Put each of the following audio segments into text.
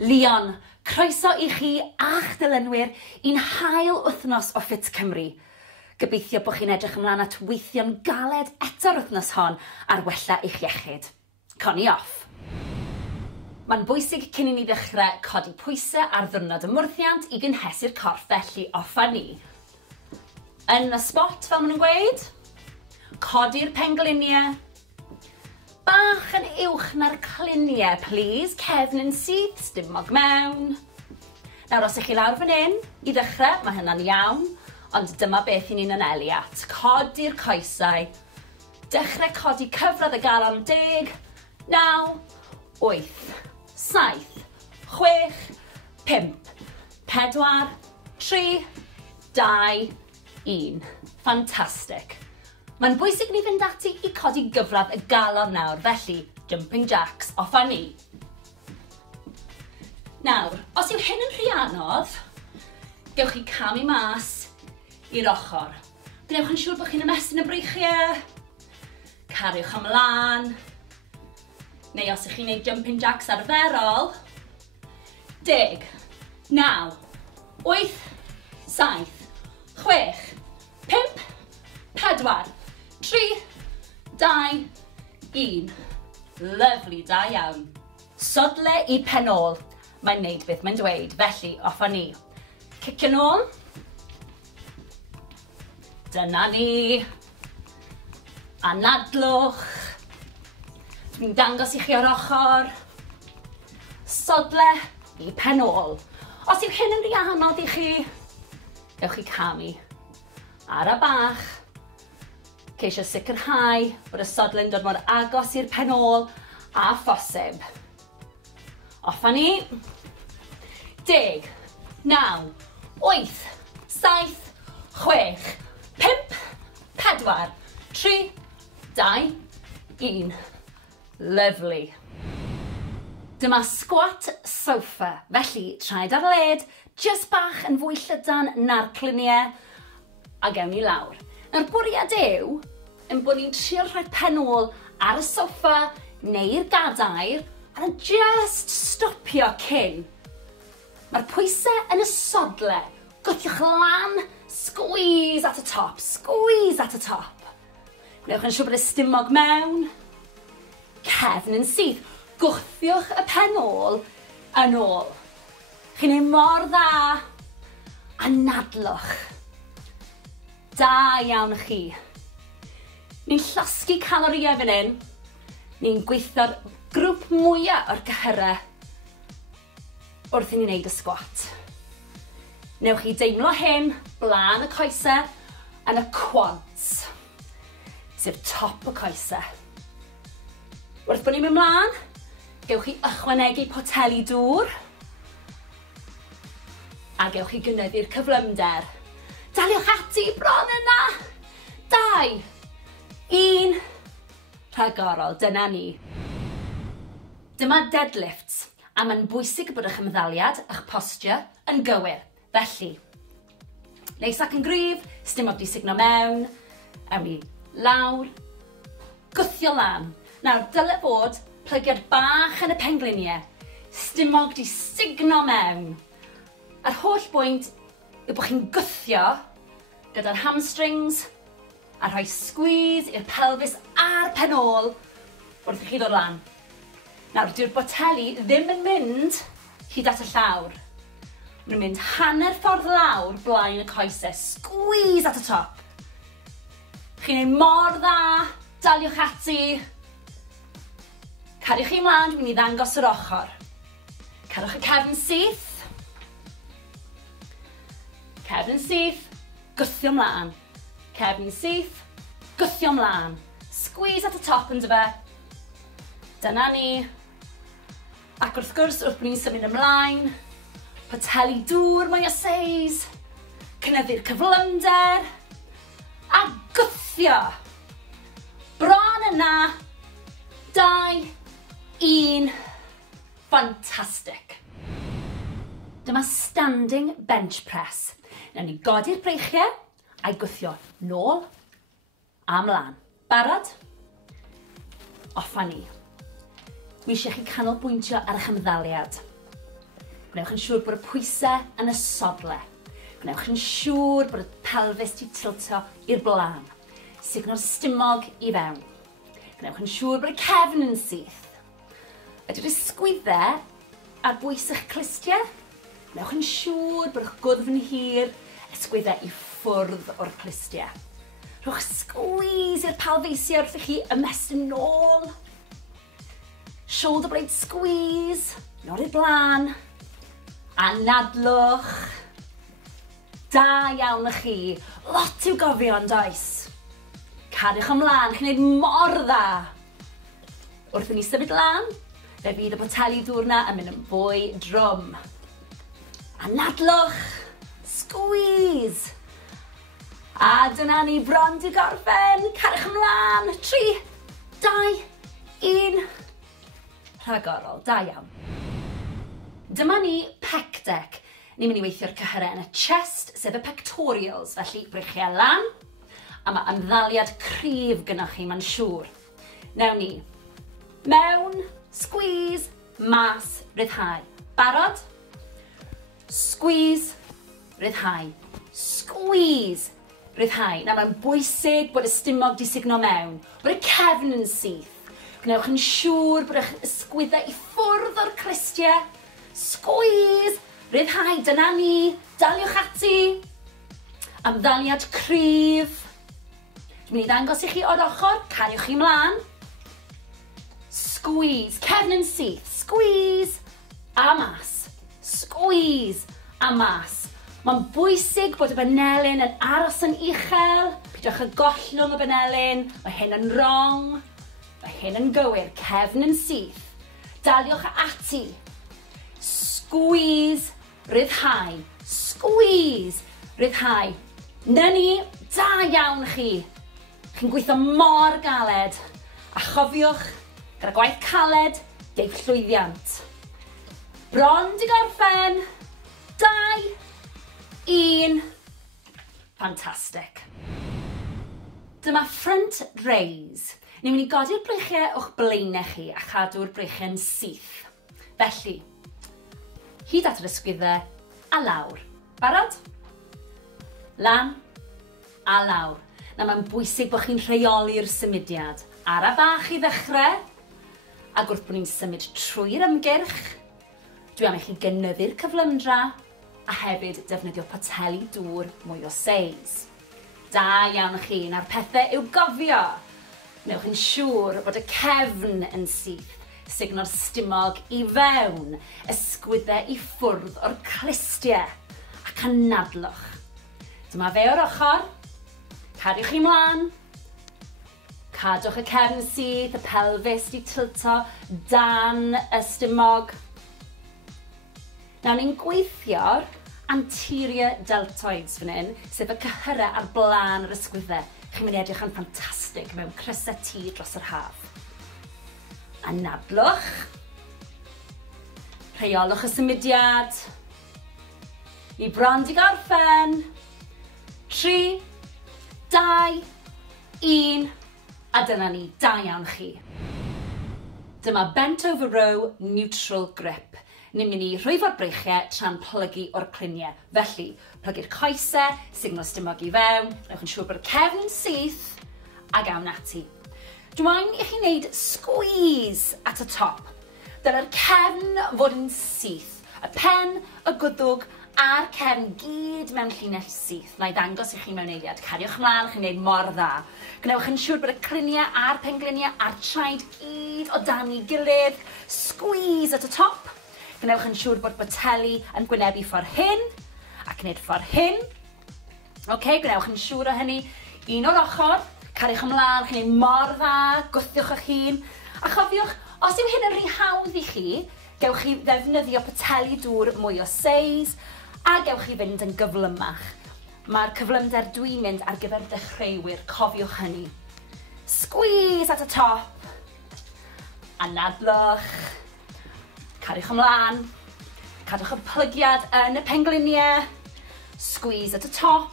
Leon, croeso i chi a'ch dilynwyr i'n hael wythnos o FFIT Cymru. Gobeithio bod chi'n edrych ymlaen at weithio'n galed eto'r wythnos hon ar wella eich iechyd. Coni off. Mae'n bwysig cyn i ni ddechrau codi pwysau ar ddiwrnod ymwrthiant i gynhesu'r corff, felly offa ni. Yn y spot, fel maen nhw'n gweud, codi'r pengliniau. Bach yn uwch na'r cliniau, please. Cefn yn syth, stumog mewn. Nawr, os ych chi lawr fan hyn, i ddechrau, mae hynna'n iawn, ond dyma beth i ni'n anelu at. Codi'r coesau. Dechrau codi cyfradd y galon 10, 9, 8, 7, 6, 5, 4, 3, 2, 1. Ffantastig. Mae'n bwysig ni fynd ati i codi gyfradd y galon nawr, felly jumping jacks offa ni. Nawr, os yw hyn yn rhy anodd, gewch chi camu mas i'r ochr. Gwnewch yn siŵr bod chi'n ymestyn y breichiau, cariwch ymlaen, neu os ych chi'n gwneud jumping jacks arferol, 10, 9, 8, 7, 6, 5, 4, 3, 2, 1. Lyfli, da iawn. Sodle i pen ôl. Mae'n neud beth mae'n dweud, felly offa ni. Cicio nôl. Dyna ni. Anadlwch. Dwi'n dangos i chi o'r ochr. Sodle i pen ôl. Os yw hyn yn rhy anodd i chi, gewch chi camu ar y bach. Ceisio sicrhau bod y sodle'n dod mor agos i'r pen ôl a phosib. Offa ni. 10, 9, 8, 7, 6, 5, 4, 3, 2, 1. Lyfli. Dyma squat sofa, felly traed ar led, jyst bach yn fwy llydan na'r cliniau, a gewn ni lawr. Nawr bwriad yw, yn bod ni'n trio rhoi pen ôl ar y soffa neu'r gadair, a just stopio cyn. Mae'r pwysau yn y sodle. Gwthiwch lan, squeeze at y top, squeeze at y top. Gwnewch yn siŵr bod y stumog mewn. Cefn yn syth. Gwthiwch y pen ôl yn ôl. Chi'n ei mor dda. Anadlwch. Da iawn chi. Ni'n llosgu calorïau fan hyn. Ni'n gweithio'r grŵp mwyaf o'r gyhyrau wrth i ni wneud y sgwat. Newch chi deimlo hyn blaen y coesau yn y quads, sef top y coesau. Wrth bod ni'n mynd mlaen, gewch chi ychwanegu poteli dŵr a gewch chi gynyddu'r cyflymder. Daliwch ati bron yna. 2, 1. Rhagorol, dyna ni. Dyma deadlifts, a mae'n bwysig bod eich ymddaliad, eich posture, yn gywir. Felly, neis ac yn gryf, stumog di signo mewn, awn ni lawr, gwthio lan. Nawr, dyle bod plygiad bach yn y pengliniau, stumog di signo mewn. A'r holl bwynt yw bod chi'n gwthio gyda'r hamstrings a rhoi squeeze i'r pelvis a'r pen ôl wrth i chi ddod lan. Nawr, dyw'r boteli ddim yn mynd hyd at y llawr. Mae'n mynd hanner ffordd lawr blaen y coesau. Squeeze at y top. Chi'n ei mor dda, daliwch ati. Cariwch chi ymlaen, dwi'n mynd i ddangos yr ochr. Cariwch y cefn syth. Cefn syth, gwthio ymlaen. Cefn syth, gwthio ymlaen. Squeeze at y top yn dyfa. Dyna ni. Ac wrth gwrs, wrth bod ni'n symud ymlaen, poteli dŵr mwy o seis, cynyddu'r cyflymder, a gwthio. Bron yna, 2, 1. Fantastic. Dyma standing bench press. Nawn ni godi'r breichiau a'i gwthio nôl a mlaen. Barod? Offa ni. Dwi eisiau chi canolbwyntio ar eich ymddaliad. Gwnewch yn siŵr bod y pwysau yn y sodle. Gwnewch yn siŵr bod y pelfis di tilto i'r blaen. Signo'r stumog i fewn. Gwnewch yn siŵr bod y cefn yn syth. Ydy'r ysgwyddau ar bwys eich clustiau. Gwnewch yn siŵr bod eich gwddf yn hir, ysgwyddau i ffwrdd o'r clustiau. Rhowch squeeze i'r pelfeisiau wrth i chi ymestyn nôl. Shoulder blade squeeze, nod i'r blaen. Anadlwch. Da iawn y chi. Lot i'w gofio yn does. Cariwch ymlaen, chi'n gwneud mor dda. Wrth i ni symud lan, fe fydd y boteli dwrna yn mynd yn fwy drwm. Anadlwch. Squeeze. A dyna ni bron di gorffen. Cariwch ymlaen. 3, 2, 1. Rhagorol, da iawn. Dyma ni pec deck. Ni'n mynd i weithio'r cyhyrau yn y chest, sef y pectorials, felly brychiau lan. A mae ymddaliad cryf gynnwch chi, mae'n siŵr. Newn ni. Mewn, squeeze, mas, ryddhau. Barod? Squeeze, ryddhau. Squeeze, ryddhau. Na, mae'n bwysig bod y stumog di signo mewn, bod y cefn yn syth. Gwnewch yn siŵr bod eich ysgwyddau i ffwrdd o'r clustiau. Squeeze, ryddhau, dyna ni. Daliwch ati. Ymddaliad cryf. Dwi'n mynd i ddangos i chi o'r ochr, cariwch chi mlaen. Squeeze, cefn yn syth. Squeeze, a mas. Squeeze, a mas. Mae'n bwysig bod y banelyn yn aros yn uchel. Pidwch y gollwng y banelyn. Mae hyn yn wrong. Mae hyn yn gywir. Cefn yn syth. Daliwch ati. Squeeze, ryddhau. Squeeze, ryddhau. Na ni, da iawn chi. Chi'n gweithio mor galed. A chofiwch, gyda gwaith caled, geith llwyddiant. Bron di gorffen. 2, 1. Fantastic. Dyma front raise. Ni'n mynd i godi'r breichiau o'ch blaenau chi a chadw'r breichiau'n syth. Felly, hyd at yr ysgwyddau a lawr. Barod? Lan a lawr. Na, mae'n bwysig bod chi'n rheoli'r symudiad. Ara bach i ddechrau, ac wrth bod ni'n symud trwy'r ymgyrch, dwi am i chi gynyddu'r cyflymdra, a hefyd defnyddio poteli dŵr mwy o seis. Da iawn chi, na'r pethau i'w gofio. Newch yn siŵr bod y cefn yn syth, signo'r stumog i fewn, ysgwyddau i ffwrdd o'r clustiau, ac anadlwch. Dyma fe o'r ochr. Cariwch chi mlaen. Cadwch y cefn syth, y pelfis di tilto dan y stumog. Nawr ni'n gweithio'r anterior deltoids fan hyn, sef y cyhyrau ar blaen yr ysgwyddau. Chi'n mynd i edrych yn ffantastig mewn crysau tŷ dros yr haf. Anadlwch. Rheolwch y symudiad. I bron di gorffen. 3, 2, 1, a dyna ni, da iawn chi. Dyma bent over row neutral grip. Ni'n mynd i rhwyfo'r breichiau tra'n plygu o'r cluniau. Felly, plygu'r coesau, signo stumog i fewn, newch yn siŵr bod y cefn yn syth, a gawn ati. Dwi'n i chi wneud squeeze at y top. Dyna'r cefn fod yn syth. Y pen, y gwddwg, a'r cefn gyd mewn llinell syth. Na i ddangos i chi mewn eiliad. Cariwch mlaen, chi'n gwneud mor dda. Gnewch yn siŵr bod y cluniau a'r pengliniau a'r traed gyd o dan i gilydd. Squeeze at y top. Gnewch yn siŵr bod boteli yn gwynebu ffordd hyn, ac wneud ffordd hyn. Gnewch yn siŵr o hynny. Un o'r ochr, cariwch ymlaen, chi'n gwneud mor dda, gwthiwch eich hun. A chofiwch, os yw hyn yn rhy hawdd i chi, gewch chi ddefnyddio poteli dŵr mwy o seis, a gewch chi fynd yn gyflymach. Mae'r cyflymder dwi'n mynd ar gyfer dechreuwyr, cofiwch hynny. Squeeze at y top. Anadlwch. Cariwch ymlaen. Cadwch y plygiad yn y pengliniau. Squeeze at y top.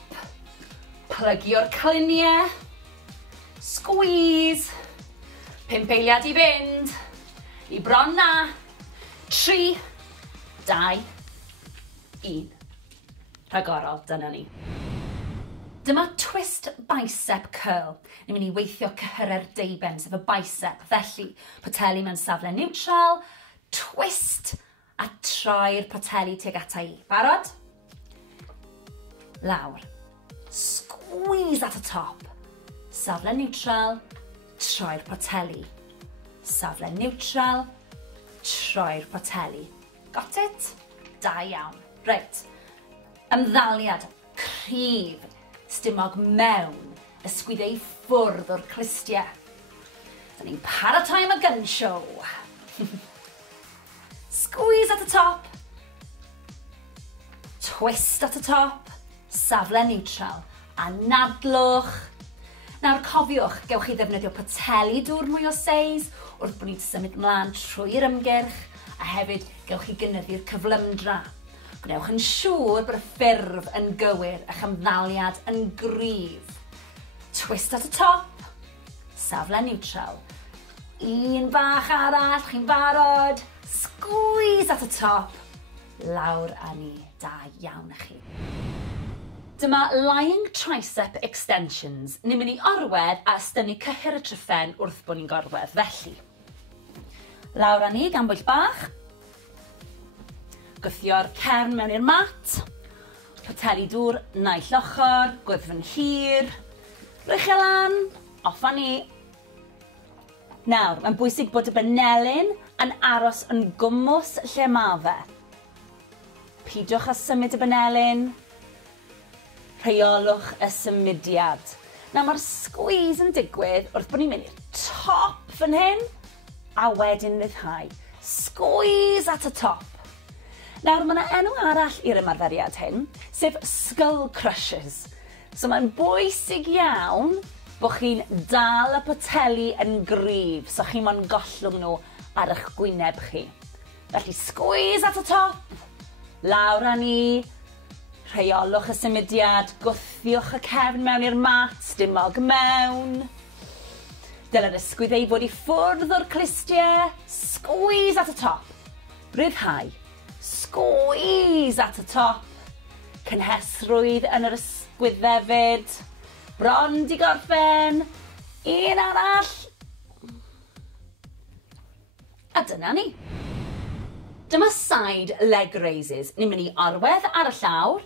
Plygio'r cluniau. Squeeze. 5 eiliad i fynd. I bron na. 3, 2, 1. Rhagorol, dyna ni. Dyma twist bicep curl. Ni'n mynd i weithio cyhyrer deiben, sef y bicep. Felly, poteli mewn safle neutral, twist a troi'r poteli tuag ata i. Barod? Lawr. Squeeze at y top. Safle neutral, troi'r poteli. Safle neutral, troi'r poteli. Got it? Da iawn. Reit. Ymddaliad cryf. Stumog mewn, ysgwyddau ffwrdd o'r clistiau. Da ni'n paratoi am y gun show. Squeeze at the top. Twist at the top. Safle neutral. A nadlwch. Nawr cofiwch, gewch chi ddefnyddio poteli dŵr mwy o seis wrth bod ni'n symud ymlaen trwy'r ymgyrch a hefyd gewch chi gynyddu'r cyflymdra. Gwnewch yn siŵr bod y ffurf yn gywir a'ch ymddaliad yn gryf. Twist at y top. Safle neutral. Un bach arall, chi'n barod. Squeeze at y top. Lawr a ni. Da iawn i chi. Dyma lying tricep extensions. Ni'n mynd i orwedd a ystynnu cyhyr y tryffen wrth bod ni'n gorwedd. Felly, lawr a ni gan bwyll bach. Gwthio'r cefn mewn i'r mat. Poteli dŵr naill ochr, gwyddfyn hir. Rychel lan, off a ni. Nawr, mae'n bwysig bod y benelyn yn aros yn gwmws lle ma fe. Peidiwch â symud y benelyn. Rheolwch y symudiad. Nawr, mae'r squeeze yn digwydd wrth bod ni'n mynd i'r top fan hyn, a wedyn ryddhau. Squeeze at y top. Nawr, mae yna enw arall i'r ymarferiad hyn, sef skull crushers. So mae'n bwysig iawn bod chi'n dal y poteli yn gryf, so chi mo'n gollwng nhw ar eich gwyneb chi. Felly, squeeze at y top, lawr a ni, rheolwch y symudiad, gwthiwch y cefn mewn i'r mat, stumog mewn. Dyle'r ysgwyddau fod i ffwrdd o'r clistiau, squeeze at y top, ryddhau. Squeeze at y top. Cynhesrwydd yn yr ysgwyddefyd. Bron di gorffen. Un arall. A dyna ni. Dyma side leg raises. Ni'n mynd i orwedd ar y llawr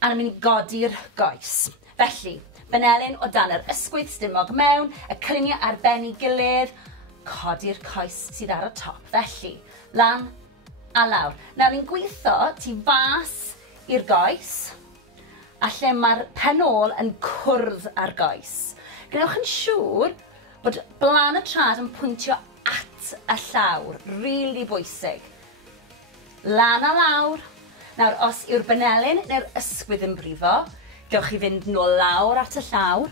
a ni'n mynd i godi'r goes. Felly, benelyn o dan yr ysgwydd stumog mewn, y cliniau ar ben i gilydd, codi'r coes sydd ar y top. Felly, lan a lawr. Nawr, ni'n gweithio tu fas i'r goes, a lle mae'r pen ôl yn cwrdd ar goes. Gnewch yn siŵr bod blan y trad yn pwyntio at y llawr. Rili bwysig. Lan a lawr. Nawr, os yw'r benelyn neu'r ysgwydd yn brifo, gewch chi fynd nôl lawr at y llawr,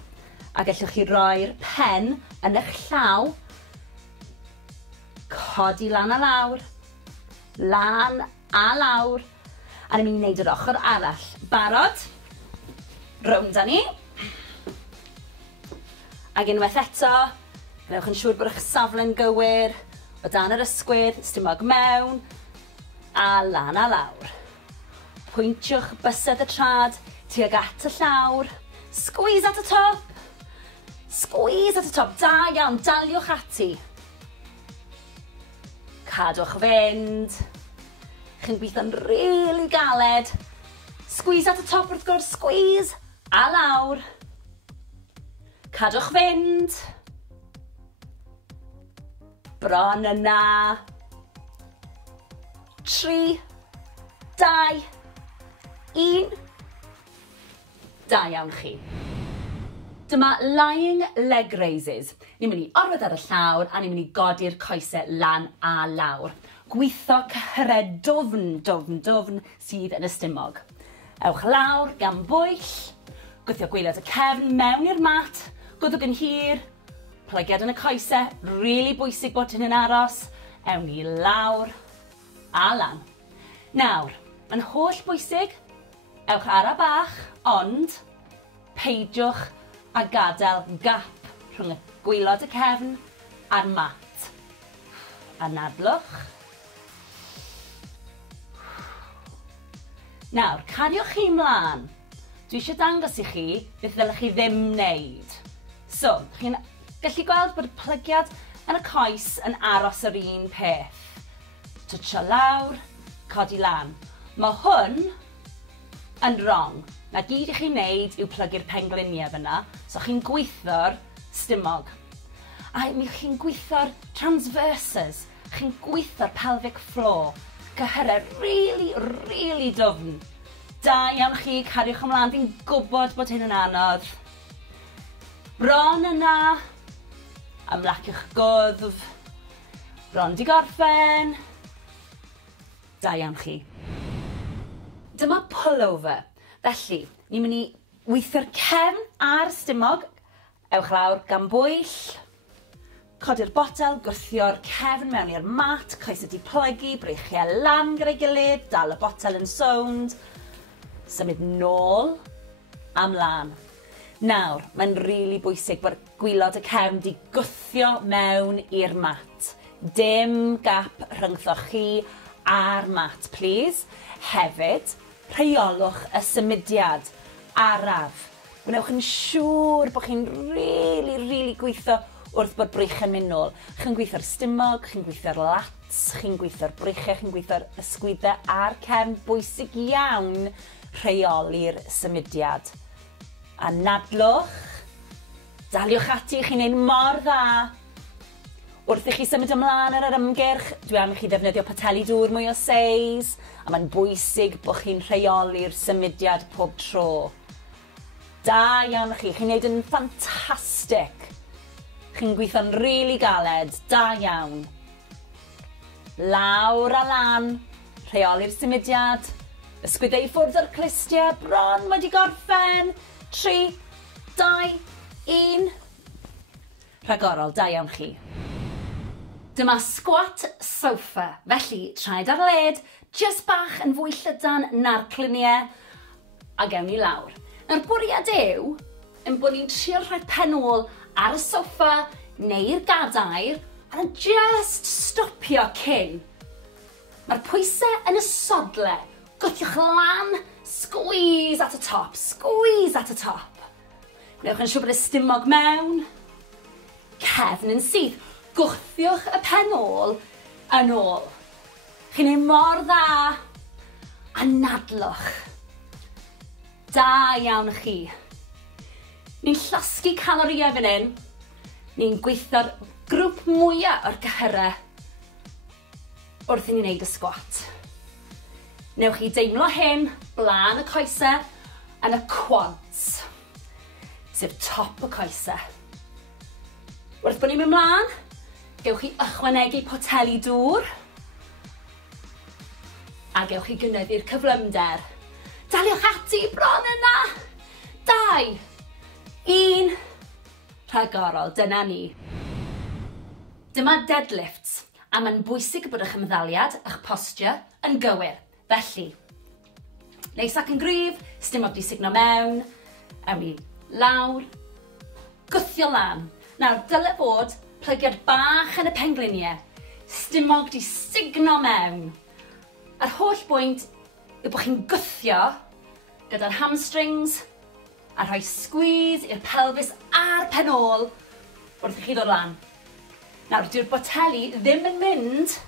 a gallwch chi roi'r pen yn eich llaw, codi lan a lawr, lan a lawr, a ni'n mynd i wneud yr ochr arall. Barod? Rownd a ni. Ac unwaith eto, gnewch yn siŵr bod eich safle'n gywir, o dan yr ysgwydd, stumog mewn, a lan a lawr. Pwyntiwch bysedd y trad tuag at y llawr. Squeeze at y top. Squeeze at y top. Da iawn, daliwch ati. Cadwch fynd. Chi'n gweithio'n rili galed. Squeeze at y top wrth gwrs, squeeze. A lawr. Cadwch fynd. Bron yna. 3, 2, 1. Da iawn chi. Dyma lying leg raises. Ni'n mynd i orwedd ar y llawr a ni'n mynd i godi'r coesau lan a lawr. Gweithio cyhyred dwfn sydd yn y stumog. Ewch lawr gan bwyll. Gweithio gwaelod y cefn mewn i'r mat. Gwddwg yn hir. Plygiad yn y coesau. Rili bwysig bod hyn yn aros. Ewn ni lawr a lan. Nawr, mae'n holl bwysig. Ewch ara bach, ond peidiwch a gadael gap rhwng y gwaelod y cefn a'r mat. Anadlwch. Nawr, cariwch chi mlaen. Dwi eisiau dangos i chi beth ddylech chi ddim wneud. So, chi'n gallu gweld bod y plygiad yn y coes yn aros yr un peth. Twtsio lawr, codi lan. Mae hwn yn wrong. Na gyd i chi'n neud yw plygu'r pengliniau fyna, so chi'n gweithio'r stumog. A mi chi'n gweithio'r transverses, chi'n gweithio'r pelvic floor. Cyhyrau really dwfn. Da iawn chi, cariwch ymlaen, fi'n gwybod bod hyn yn anodd. Bron yna, ymlaciwch gwddf. Bron di gorffen. Da iawn chi. Dyma pullover. Felly, ni'n mynd i weithio'r cefn a'r stumog. Ewch lawr gan bwyll. Codi'r botel, gwthio'r cefn mewn i'r mat, coes ydi plygu, breichiau lan gyda'i gilydd, dal y botel yn sownd. Symud nôl, amlan. Nawr, mae'n rili bwysig bod gwylod y cefn di gwthio mewn i'r mat. Dim gap rhyngthoch chi a'r mat, please. Hefyd, rheolwch y symudiad araf. Gwnewch yn siŵr bod chi'n rili gweithio wrth bod breichiau'n mynd nôl. Chi'n gweithio'r stumog, chi'n gweithio'r lats, chi'n gweithio'r breichiau, chi'n gweithio'r ysgwyddau a'r cefn. Bwysig iawn rheoli'r symudiad. A nadlwch, daliwch ati, chi'n neud mor dda. Wrth i chi symud ymlaen ar yr ymgyrch, dwi am i chi ddefnyddio pateli dŵr mwy o seis, a mae'n bwysig bod chi'n rheoli'r symudiad pob tro. Da iawn chi, chi'n neud yn ffantastig. Chi'n gweithio'n rili galed, da iawn. Lawr a lan, rheoli'r symudiad, ysgwyddau ffwrdd o'r clustia, bron wedi gorffen. 3, 2, 1. Rhagorol, da iawn chi. Dyma squat sofa, felly traed ar led, jyst bach yn fwy llydan na'r cluniau, a gewn ni lawr. Nawr bwriad yw, yn bod ni'n trio rhoi pen ôl ar y soffa neu'r gadair, a just stopio cyn. Mae'r pwysau yn y sodle, gwthiwch lan, squeeze at y top, squeeze at y top. Gwnewch yn siŵr bod y stumog mewn, cefn yn syth. Gwthiwch y pen ôl yn ôl. Chi'n ei mor dda a nadlwch. Da iawn chi. Ni'n llosgu calorïau fan hyn. Ni'n gweithio'r grŵp mwyaf o'r gyhyrau wrth i ni wneud y sgwat. Newch chi deimlo hyn blaen y coesau yn y quads, sef top y coesau. Wrth bod ni'n mynd mlaen, gewch chi ychwanegu poteli dŵr a gewch chi gynyddu'r cyflymder. Daliwch ati bron yna. 2, 1. Rhagorol, dyna ni. Dyma deadlifts, a mae'n bwysig bod eich ymddaliad, eich posture, yn gywir. Felly, neis ac yn gryf, stumog di signo mewn, awn ni lawr, gwthio lan. Nawr, dyle fod plygiad bach yn y pengliniau, stumog di signo mewn. A'r holl bwynt yw bod chi'n gwthio gyda'r hamstrings a rhoi squeeze i'r pelvis a'r pen ôl wrth i chi ddod lan. Nawr, dyw'r boteli ddim yn mynd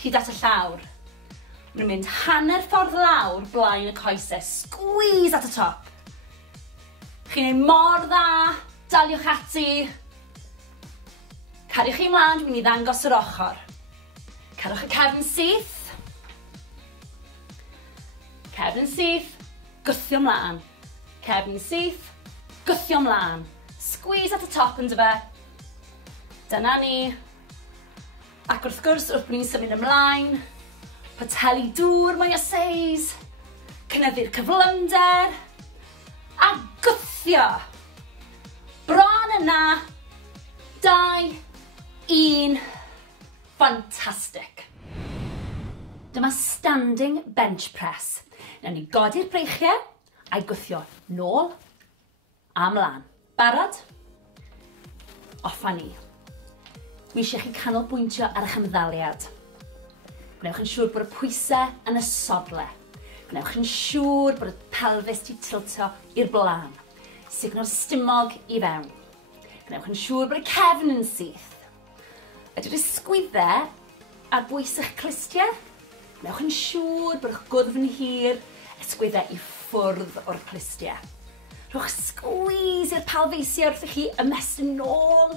hyd at y llawr. Mae'n mynd hanner ffordd lawr blaen y coesau, squeeze at y top. Chi'n ei mor dda, daliwch ati. Cariwch chi mlaen, dwi'n mynd i ddangos yr ochr. Cariwch y cefn syth. Cefn syth, gwthio mlaen. Cefn syth, gwthio mlaen. Squeeze at y top yn dyfa. Dyna ni. Ac wrth gwrs, wrth bod ni'n symud ymlaen, poteli dŵr mwy o seis, cynyddu'r cyflymder, a gwthio. Bron yna, 2, 1. Fantastic. Dyma standing bench press. Nawn ni godi'r breichiau a'i gwthio nôl a mlaen. Barod? Offa ni. Dwi eisiau chi canolbwyntio ar eich ymddaliad. Gwnewch yn siŵr bod y pwysau yn y sodle. Gwnewch yn siŵr bod y pelfis di tilto i'r blaen. Signo'r stumog i fewn. Gwnewch yn siŵr bod y cefn yn syth. Ydy'r ysgwyddau ar bwys eich clustiau. Gwnewch yn siŵr bod eich gwddf yn hir, ysgwyddau i ffwrdd o'r clustiau. Rhowch sgwys i'r pelfeisiau wrth i chi ymestyn nôl.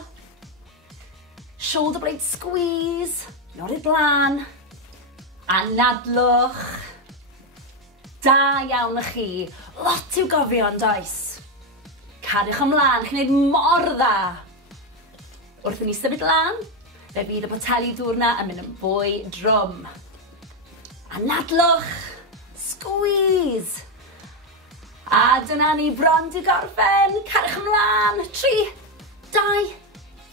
Shoulder blade squeeze, nod i'r blaen. Anadlwch. Da iawn y chi. Lot i'w gofio yn does. Cariwch ymlaen, chi'n gwneud mor dda. Wrth i ni symud lan, fe fydd y boteli dwrna yn mynd yn fwy drwm. Anadlwch. Squeeze. A dyna ni bron di gorffen. Cariwch ymlaen. 3, 2,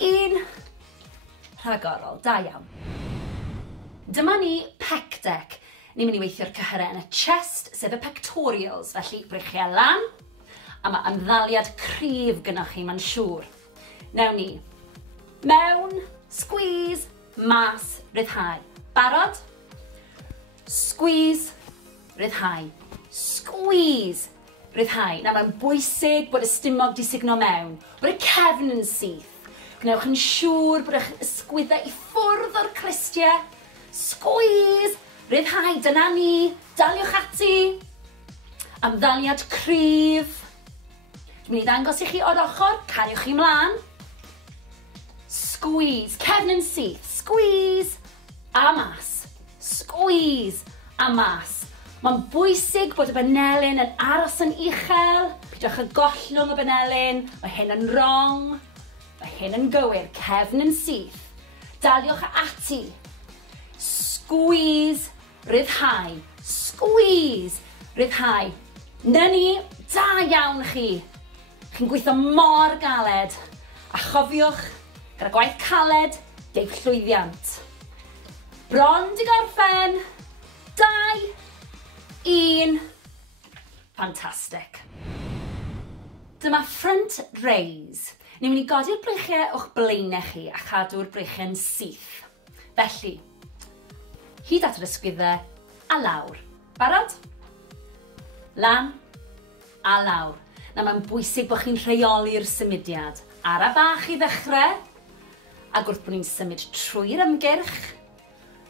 1. Rhagorol, da iawn. Dyma ni pec deck. Ni'n mynd i weithio'r cyhyrau yn y chest, sef y pectorials, felly breichiau lan. A mae ymddaliad cryf gynnwch chi, mae'n siŵr. Newn ni. Mewn, squeeze, mas, ryddhau. Barod? Squeeze, ryddhau. Squeeze, ryddhau. Na, mae'n bwysig bod y stumog di signo mewn, bod y cefn yn syth. Gwnewch yn siŵr bod eich ysgwyddau i ffwrdd o'r clustiau. Squeeze, ryddhau, dyna ni. Daliwch ati. Ymddaliad cryf. Dwi'n mynd i ddangos i chi o'r ochr, cariwch chi mlaen. Squeeze, cefn yn syth. Squeeze, a mas. Squeeze, a mas. Mae'n bwysig bod y banelyn yn aros yn uchel. Pidwch y gollwng y banelyn. Mae hyn yn wrong. Mae hyn yn gywir. Cefn yn syth. Daliwch ati. Squeeze, ryddhau. Squeeze, ryddhau. Na ni, da iawn chi. Chi'n gweithio mor galed. A chofiwch, gyda gwaith caled, deib llwyddiant. Bron di gorffen. 2, 1. Fantastic. Dyma front raise. Ni'n mynd i godi'r breichiau o'ch blaenau chi a chadw'r breichiau'n syth. Felly, hyd at yr ysgwyddau a lawr. Barod? Lan a lawr. Na, mae'n bwysig bod chi'n rheoli'r symudiad. Ara bach i ddechrau. Ac wrth bod ni'n symud trwy'r ymgyrch,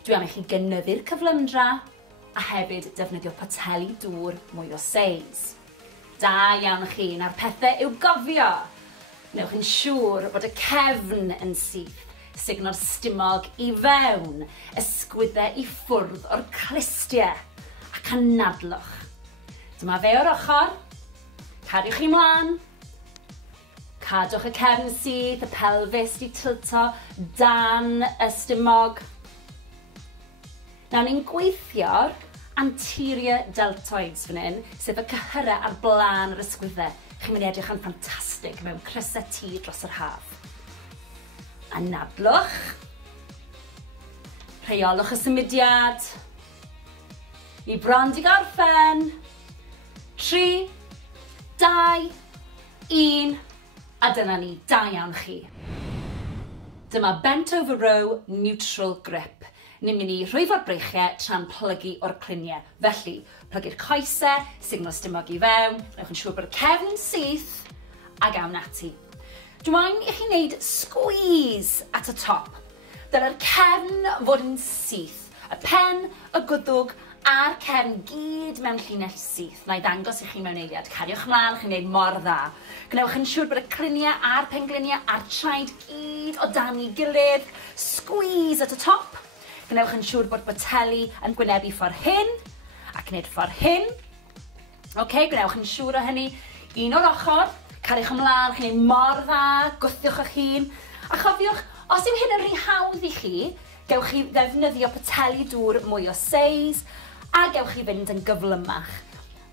dwi am i chi gynyddu'r cyflymdra a hefyd defnyddio poteli dŵr mwy o seis. Da iawn chi, na'r pethau i'w gofio. Wnewch yn siŵr bod y cefn yn syth, signo'r stumog i fewn, ysgwyddau i ffwrdd o'r clustiau ac anadlwch. Dyma fe o'r ochr. Cariwch chi mlaen. Cadwch y cefn syth, y pelfis di tilto dan y stumog. Nawr ni'n gweithio'r anterior deltoids fan hyn, sef y cyhyrau ar blaen yr ysgwyddau. Chi'n mynd i edrych yn ffantastig mewn crysau T dros yr haf. Anadlwch. Rheolwch y symudiad. Ni bron di gorffen. 3, 2, 1. A dyna ni, da iawn chi. Dyma bent over row neutral grip. Ni'n mynd i rhwyfo'r breichiau tra'n plygu o'r cluniau. Felly, plygu'r coesau, signo stumog i fewn, rhaid yn siŵr bod y cefn yn syth, a gawn ati. Dwi'n i chi wneud squeeze at y top. Dyna'r cefn fod yn syth. Y pen, y gwddwg, a'r cefn gyd mewn llinell syth. Na i ddangos i chi mewn eiliad. Cariwch mlaen, chi'n gwneud mor dda. Gnewch yn siŵr bod y cluniau a'r pengliniau a'r traed gyd o dan i gilydd. Squeeze at y top. Gnewch yn siŵr bod boteli yn gwynebu ffordd hyn ac wneud ffordd hyn. Gnewch yn siŵr o hynny. Un o'r ochr. Cariwch ymlaen, chi'n gwneud mor dda. Gwthiwch eich hun. A chofiwch, os yw hyn yn rhy hawdd i chi, gewch chi ddefnyddio poteli dŵr mwy o seis a gewch chi fynd yn gyflymach.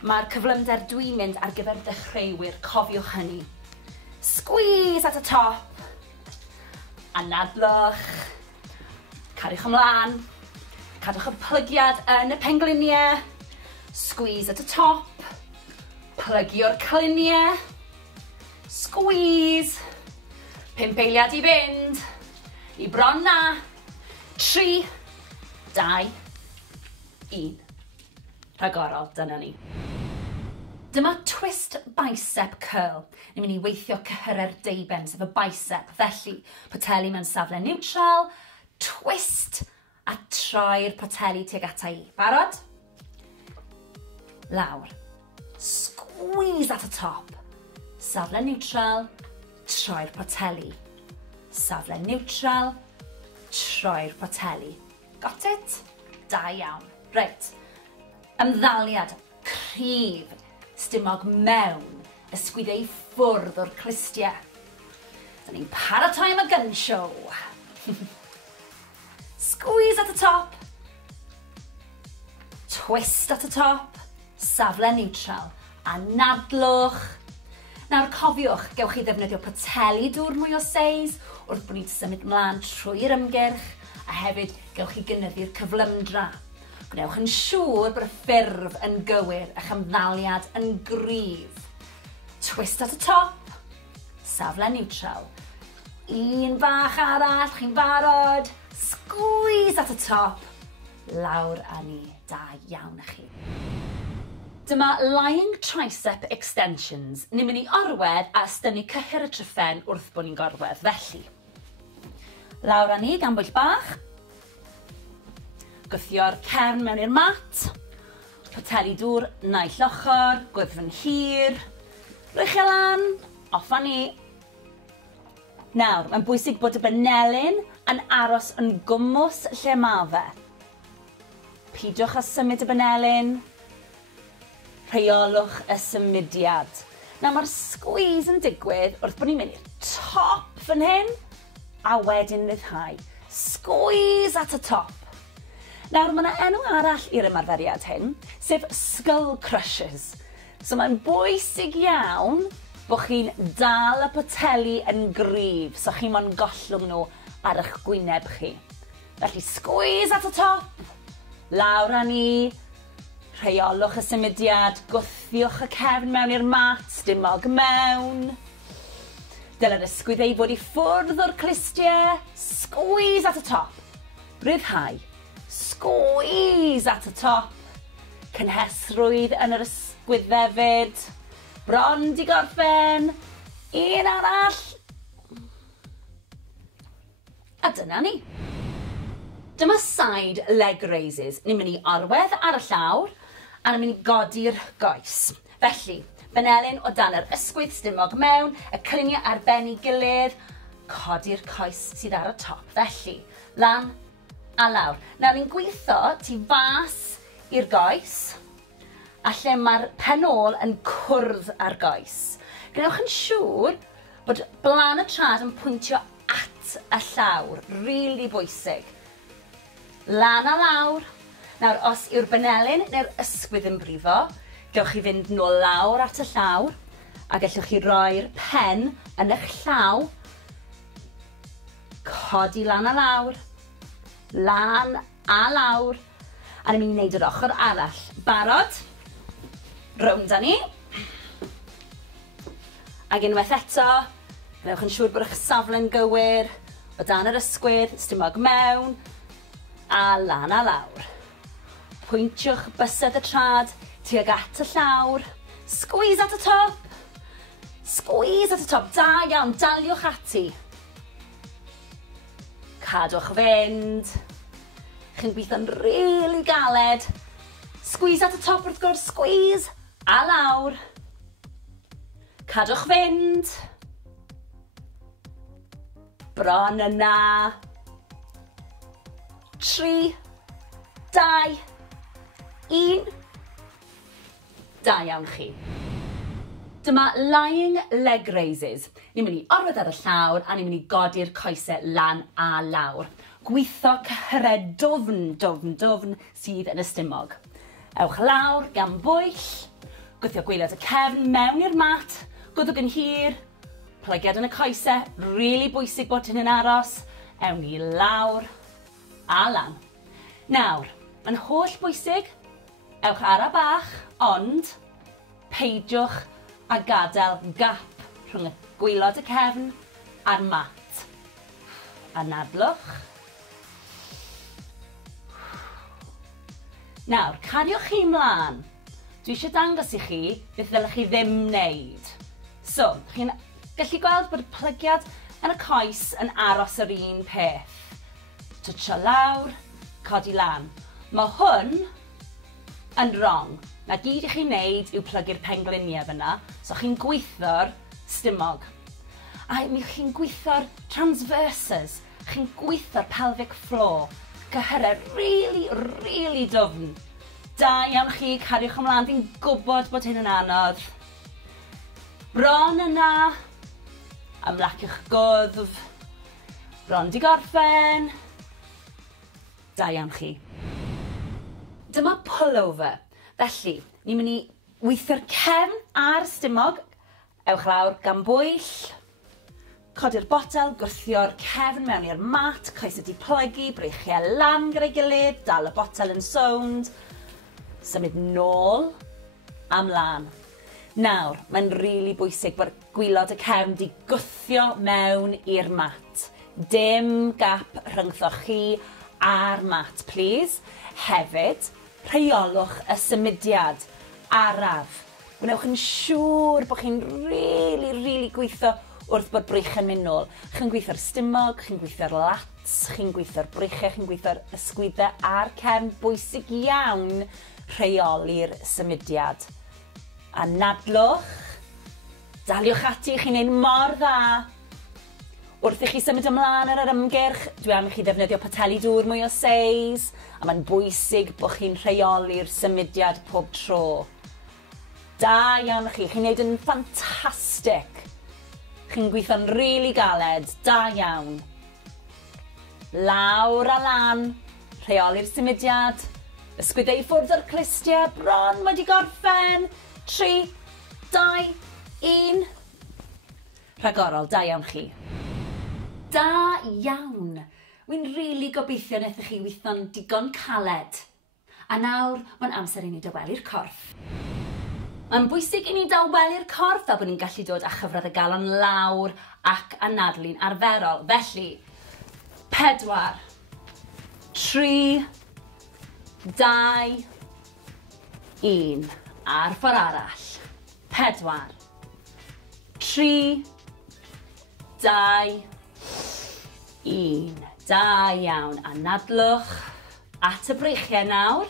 Mae'r cyflymder dwi'n mynd ar gyfer dechreuwyr, cofiwch hynny. Squeeze at y top. Anadlwch. Cariwch ymlaen. Cadwch y plygiad yn y pengliniau. Squeeze at y top. Plygio'r cluniau. Squeeze. 5 eiliad i fynd. I bron na. 3, 2, 1. Rhagorol, dyna ni. Dyma twist bicep curl. Ni'n mynd i weithio cyhyrer deiben, sef y bicep. Felly, poteli mewn safle neutral, twist, a troi'r poteli tuag ata i. Barod? Lawr. Squeeze at y top. Safle neutral, troi'r poteli. Safle neutral, troi'r poteli. Got it? Da iawn. Reit. Ymddaliad cryf, stumog mewn, ysgwydau i ffwrdd o'r clistiau. Da ni'n paratoi am y gun show. Squeeze at the top. Twist at the top. Safle neutral. A nadlwch. Nawr cofiwch, gewch chi ddefnyddio poteli dŵr mwy o seis wrth bod ni'n symud mlaen trwy'r ymgyrch a hefyd gewch chi gynyddu'r cyflymdra. Gwnewch yn siŵr bod y ffurf yn gywir a'ch ymddaliad yn gryf. Twist at y top. Safle neutral. Un bach arall, chi'n barod. Squeeze at y top. Lawr a ni, da iawn â chi. Dyma lying tricep extensions. Ni'n mynd i orwedd a ystynnu cyhyr y tryffen wrth bod ni'n gorwedd. Felly, lawr â ni gan bwyll bach. Gwthio'r cefn mewn i'r mat. Poteli dŵr naill ochr, gwyddfyn hir. Rychio lan, off â ni. Nawr, mae'n bwysig bod y benelyn yn aros yn gwmws lle ma fe. Peidiwch â symud y benelyn. Rheolwch y symudiad. Nawr, mae'r squeeze yn digwydd wrth bod ni'n mynd i'r top fan hyn, a wedyn ryddhau. Squeeze at y top. Nawr, mae yna enw arall i'r ymarferiad hyn, sef skull crushers. So mae'n bwysig iawn bod chi'n dal y poteli yn gryf, so chi mo'n gollwng nhw ar eich gwyneb chi. Felly, squeeze at y top. Lawr â ni. Rheolwch y symudiad, gwthiwch y cefn mewn i'r mat, stumog mewn. Dyle'r ysgwyddau fod i ffwrdd o'r clistiau. Squeeze at y top. Ryddhau. Squeeze at y top. Cynhesrwydd yn yr ysgwyddau fyd. Bron di gorffen. Un arall. A dyna ni. Dyma side leg raises. Ni'n mynd i orwedd ar y llawr a ni'n mynd i godi'r goes. Felly, benelyn o dan yr ysgwydd stumog mewn, y cluniau ar ben i gilydd, codi'r coes sydd ar y top. Felly, lan a lawr. Nawr, ni'n gweithio tu fas i'r goes, a lle mae'r penol yn cwrdd ar goes. Gnewch yn siŵr bod blan y trad yn pwyntio at y llawr. Rili bwysig. Lan a lawr. Nawr, os yw'r benelyn neu'r ysgwydd yn brifo, gewch chi fynd nôl lawr at y llawr, a gallwch chi roi'r pen yn eich llaw, codi lan a lawr, lan a lawr, a ni'n mynd i wneud yr ochr arall. Barod? Rownd â ni. Ac unwaith eto, gnewch yn siŵr bod eich safle'n gywir, o dan yr ysgwydd, stumog mewn, a lan a lawr. Pwyntiwch bysedd y trad tuag at y llawr. Squeeze at y top. Squeeze at y top. Da iawn, daliwch ati. Cadwch fynd. Chi'n gweithio'n rili galed. Squeeze at y top wrth gwrs, squeeze. A lawr. Cadwch fynd. Bron yna. 3, 2, 1. Da iawn chi. Dyma lying leg raises. Ni'n mynd i orwedd ar y llawr a ni'n mynd i godi'r coesau lan a lawr. Gweithio cyhyred dwfn sydd yn y stumog. Ewch lawr gan bwyll. Gwthio gwaelod y cefn mewn i'r mat. Gwddwg yn hir. Plygiad yn y coesau. Rili bwysig bod hyn yn aros. Ewn ni lawr a lan. Nawr, mae'n holl bwysig, ewch ara bach, ond peidiwch a gadael gap rhwng y gwaelod y cefn a'r mat. A nadlwch. Nawr, cariwch chi mlaen. Dwi eisiau dangos i chi beth ddylech chi ddim wneud. So, chi'n gallu gweld bod y plygiad yn y coes yn aros yr un peth. Twtsio lawr, codi lan. Mae hwn yn wrong. Na gyd i chi'n neud yw plygu'r pengliniau fyna, so chi'n gweithio'r stumog. A mi chi'n gweithio'r transverses, chi'n gweithio'r pelvic floor. Gyhyrau really dwfn. Da iawn chi, cariwch ymlaen, fi'n gwybod bod hyn yn anodd. Bron yna, ymlaciwch gwddf. Bron di gorffen. Da iawn chi. Dyma pullover. Felly, ni'n mynd i weithio'r cefn a'r stumog. Ewch lawr gan bwyll. Codi'r botel, gwrthio'r cefn mewn i'r mat, coes wedi plygu, breichiau lan gyda'i gilydd, dal y botel yn sownd. Symud nôl a mlaen. Nawr, mae'n rili bwysig bod gwylod y cefn di gwthio mewn i'r mat. Dim gap rhyngthoch chi a'r mat, please. Hefyd, rheolwch y symudiad araf. Gwnewch yn siŵr bod chi'n rili gweithio wrth bod brych yn mynd nôl. Chi'n gweithio'r stumog, chi'n gweithio'r lats, chi'n gweithio'r breichiau, chi'n gweithio'r ysgwyddau a'r cefn. Bwysig iawn rheoli'r symudiad. A nadlwch, daliwch ati, chi'n neud mor dda. Wrth i chi symud ymlaen ar yr ymgyrch, dwi am i chi ddefnyddio poteli dŵr mwy o seis, a mae'n bwysig bod chi'n rheoli'r symudiad pob tro. Da iawn chi, chi'n neud yn ffantastig. Chi'n gweithio'n rili galed, da iawn. Lawr a lan, rheoli'r symudiad. Ysgwyddau i ffwrdd o'r clustia, bron wedi gorffen. 3, 2, 1. Rhagorol, da iawn chi. Da iawn. Wy'n rili gobeithio wnaethoch chi weithio'n digon caled. A nawr, mae'n amser i ni dawelu'r corff. Mae'n bwysig i ni dawelu'r corff fel bod ni'n gallu dod â chyfradd y galon lawr ac anadlu'n arferol. Felly, 4, 3, 2, 1. Ar ffordd arall. 4, 3, 2, 1. Da iawn. Anadlwch at y breichiau nawr.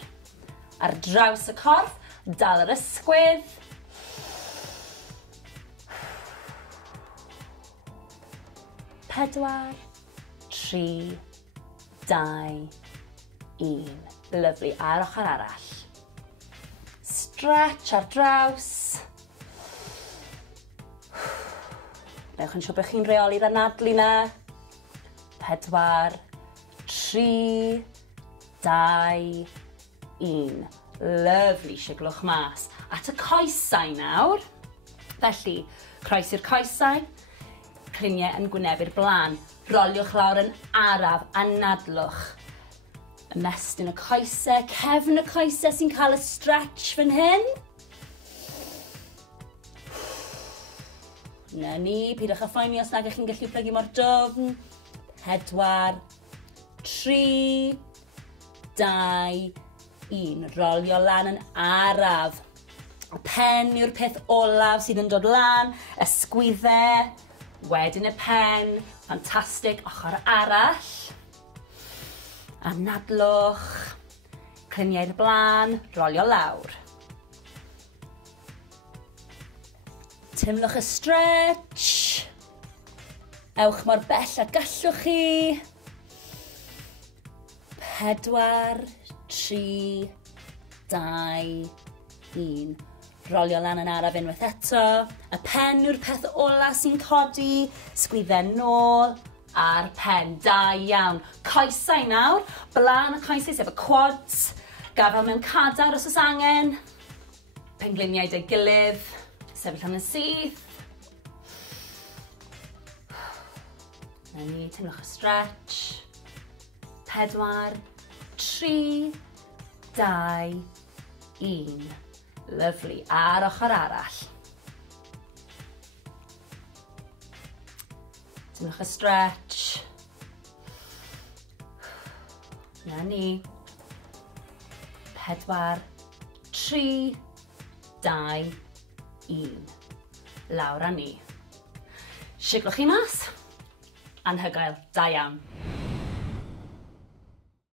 Ar draws y corff. Dal yr ysgwydd. 4, 3, 2, 1. Lyfli, ar ochr arall. Stretch ar draws. Newch yn siŵr bod chi'n reoli'r anadlu na. 4, 3, 2, 1. Lyfli, siglwch mas. At y coesau nawr. Felly, croes i'r coesau. Cliniau yn gwynebu'r blaen. Roliwch lawr yn araf, anadlwch. Ymestyn y coesau, cefn y coesau sy'n cael y stretch fan hyn. Na ni, pidwch â phoeni os nag ych chi'n gallu plygu mor dwfn. 4, 3, 2, 1. Rolio lan yn araf. Y pen yw'r peth olaf sydd yn dod lan. Ysgwyddau. Wedyn y pen. Ffantastig. Ochr arall. Anadlwch. Cliniau i'r blaen. Rolio lawr. Tymlwch y stretch. Ewch mor bell a gallwch chi. 4, 3, 2, 1. Rolio lan yn araf unwaith eto. Y pen yw'r peth ola sy'n codi. Sgwyddau nôl a'r pen. Da iawn. Coesau nawr. Blaen y coesau sef y quads. Gafel mewn cadar os oes angen. Pengliniau dy gilydd. Sefyll yn y syth. Na ni, tymlwch y stretch. 4, 3, 2, 1. Lyfli. Ar ochr arall. Tymlwch y stretch. Na ni. 4, 3, 2, 1. Lawr â ni. Siglwch chi mas. Anhygoel, da iawn.